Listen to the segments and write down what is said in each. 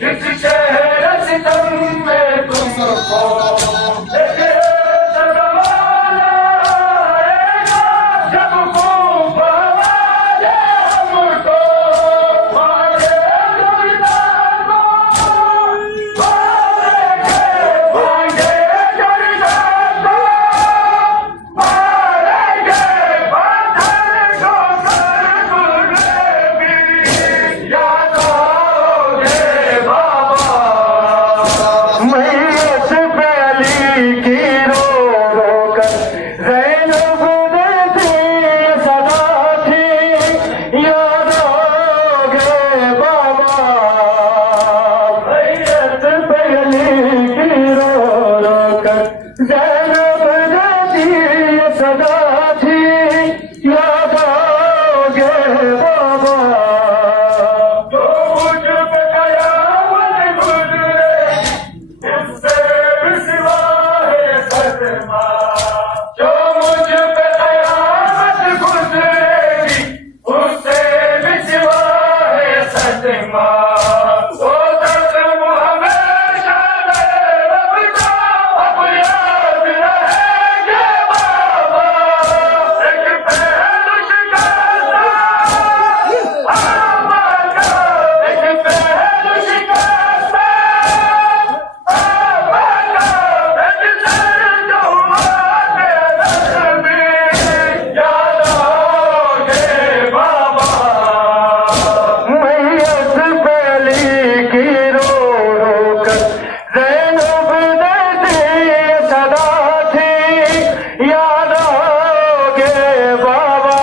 जिस शहर सितम में तुमको देखे जमाना आएगा, जब खूब आवाज़े हमको मारे जोरदार को, मारेंगे भांगे जोरदार को, मारेंगे पत्थर को सर गुलेबी, याद आओगे बाबा। मैयत पहली की रो रो कर ज़ैनब देती सदा थी, याद आओगे बाबा। मैयत पहली की रो रो कर ज़ैनब देती सदा थी, याद आओगे बाबा। जो मुझ पे कयामत गुजरे, इससे भी सिवा है सदमा। जो मुझ पे कयामत गुजरेगी, उससे भी सिवा है सदमा। वो दर्द हमेशा मेरे रब का अब याद रहेंगे बाबा। एक पहलू शिकस्ता आवाज़, एक पहलू शिकस्ता आवाज़, एक सर जो माथे नस्बी, याद आओगे बाबा। मैयत पहली की रो रो कर ज़ैनब देती सदा थी, याद आओगे बाबा।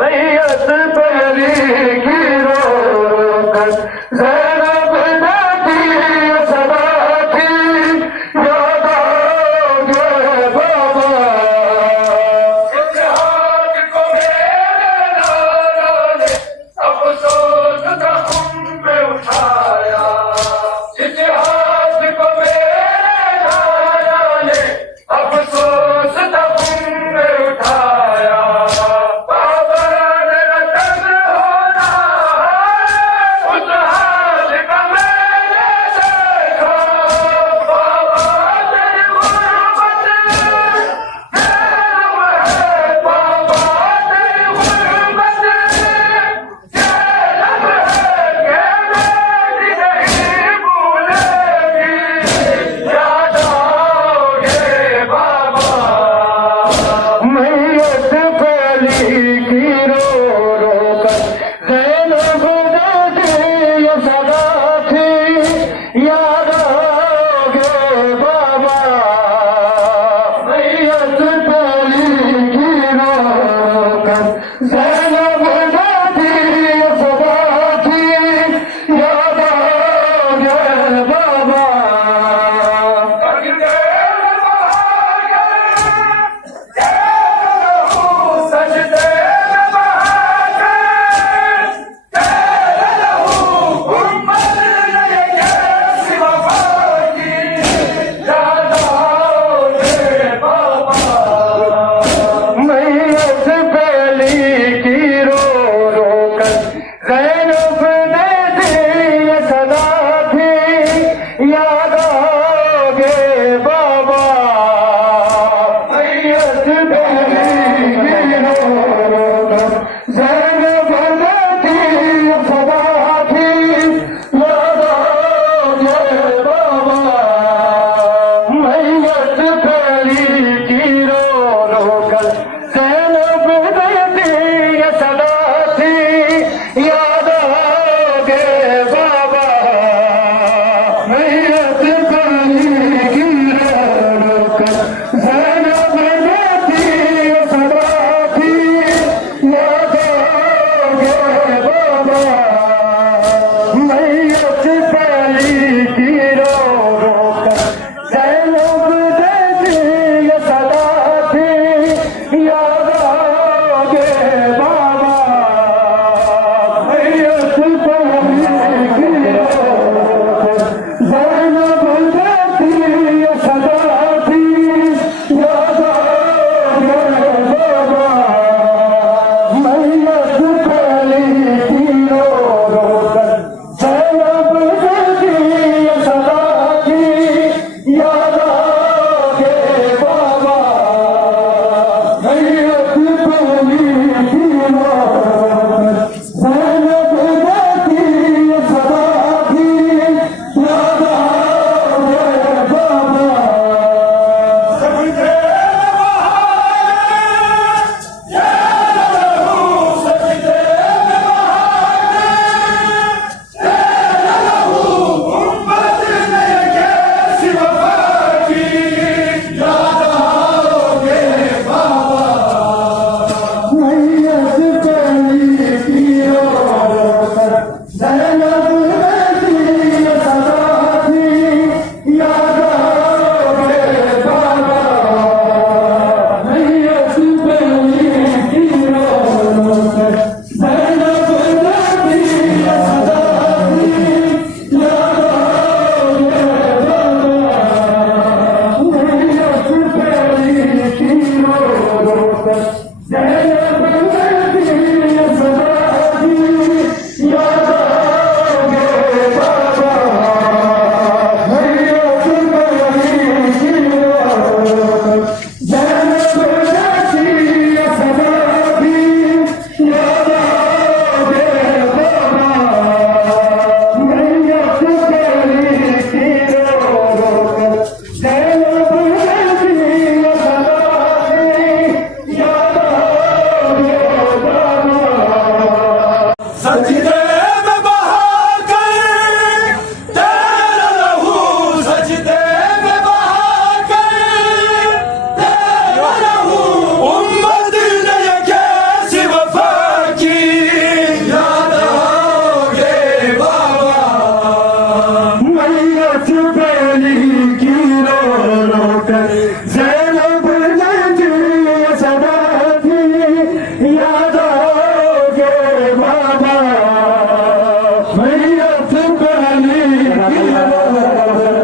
मैयत पहली की रो रो कर ज़ैनब देती सदा थी, याद आओगे बाबा। इतिहास को मेरे नारों ने अफसोस का खून में उठाया। इतिहास को मेरे नारों ने अफसोस का खून में उठाया। बाबर ने रतन होना है, उस हाथ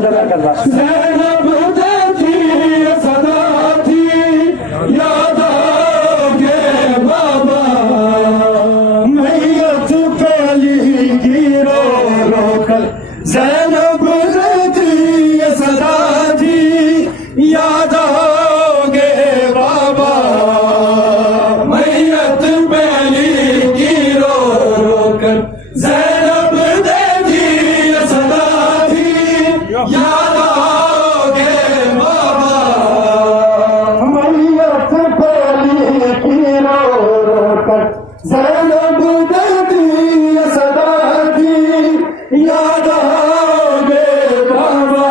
जज़ाकल्लाह। ज़ैनब देती सदा थी याद आओगे बाबा, मैयत पे अली की रो रो कर। ज़ैनब देती सदा थी याद आओगे बाबा, मैयत पे अली की रो रो कर। ज़ैनब देती सदा थी याद आओगे बाबा, मैयत पे अली की रो रो कर। ज़ैनब देती सदा थी याद आओगे बाबा,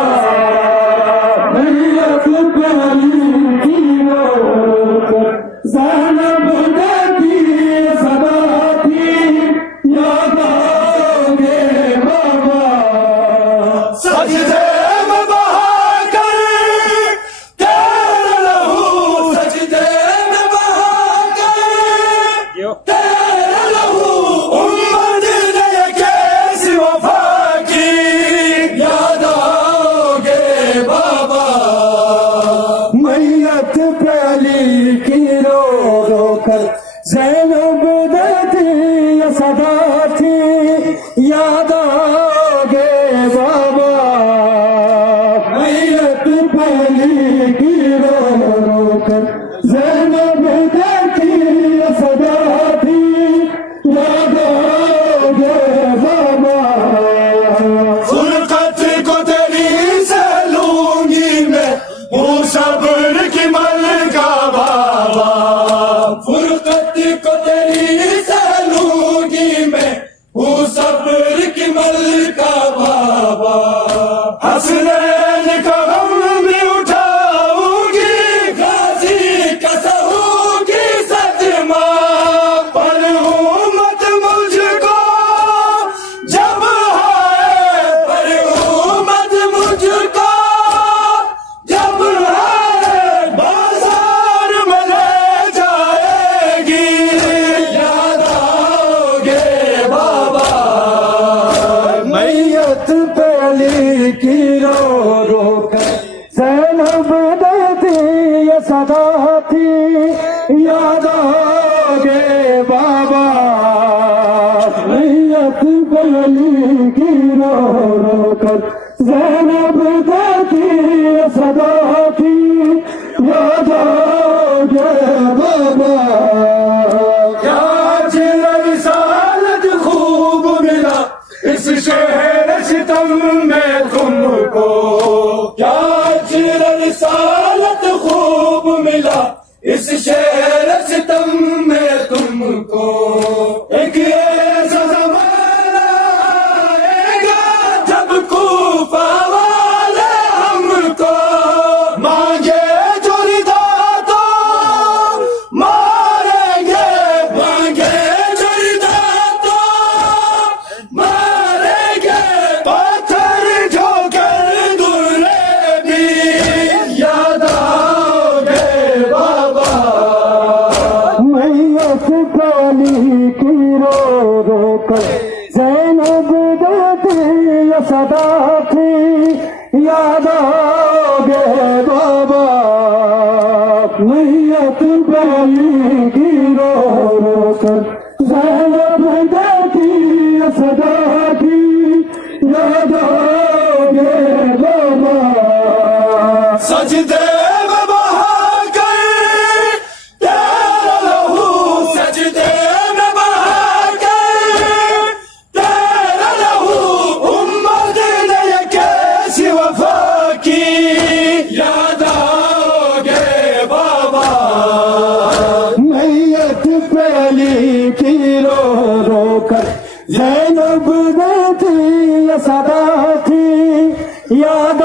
मैयत पे अली की रो रो कर। ज़ैनब देती सदा थी याद आओगे बाबा, सजदे में बहाकर तेरा लहू, सजदे में बहाकर तेरा लहू, उम्मत ने कैसी वफा की याद आओगे बाबा, मैयत पे अली की रो रो कर। ज़ैनब देती सदा थी याद आओगे बाबा, मैयत पे अली की रो रो कर। ज़ैनब देती सदा थी याद आओगे बाबा, फुरकत को तेरी से लूंगी मैं, वो सब्र की मलका बाबा, फुरकत को तेरी से लूंगी मैं, वो सब्र की मलका बाबा, हसनैन का गम भी उठाऊंगी, गाजी का सहूंगी सदमा, पर उम्मत मुझको जब है, पर उम्मत मुझको जब है, बाजार में ले जाएगी याद आओगे बाबा, मैयत पे अली की रो रो कर। ज़ैनब देती सदा थी याद आओगे बाबा, मैयत पे अली की रो रो कर। ज़ैनब देती सदा थी याद आओगे बाबा, क्या जिला रिसालत खूब मिला इस शहर सितम में तुमको, क्या जिला रिसालत खूब मिला इस शहर सितम में तुमको, एक ऐसा ज़माना आएगा जब कूफा वाले हमको मांगे जो रिदा तो मारेंगे, मांगे जो रिदा तो मारेंगे, पत्थर ठोकर दूल्हे भी याद आओगे बाबा, मैयत पे अली की रो रो कर। ज़ैनब देती सदा थी याद आओगे बाबा, मैयत पे अली की रो रो कर। ज़ैनब देती सदा थी याद आओगे बाबा, सजदे में बहाकर तेरा लहू, सजदे में बहाकर तेरा लहू, उम्मत ने कैसी वफा की याद आओगे बाबा, मैयत पे अली की रो रो कर। ज़ैनब देती सदा थी याद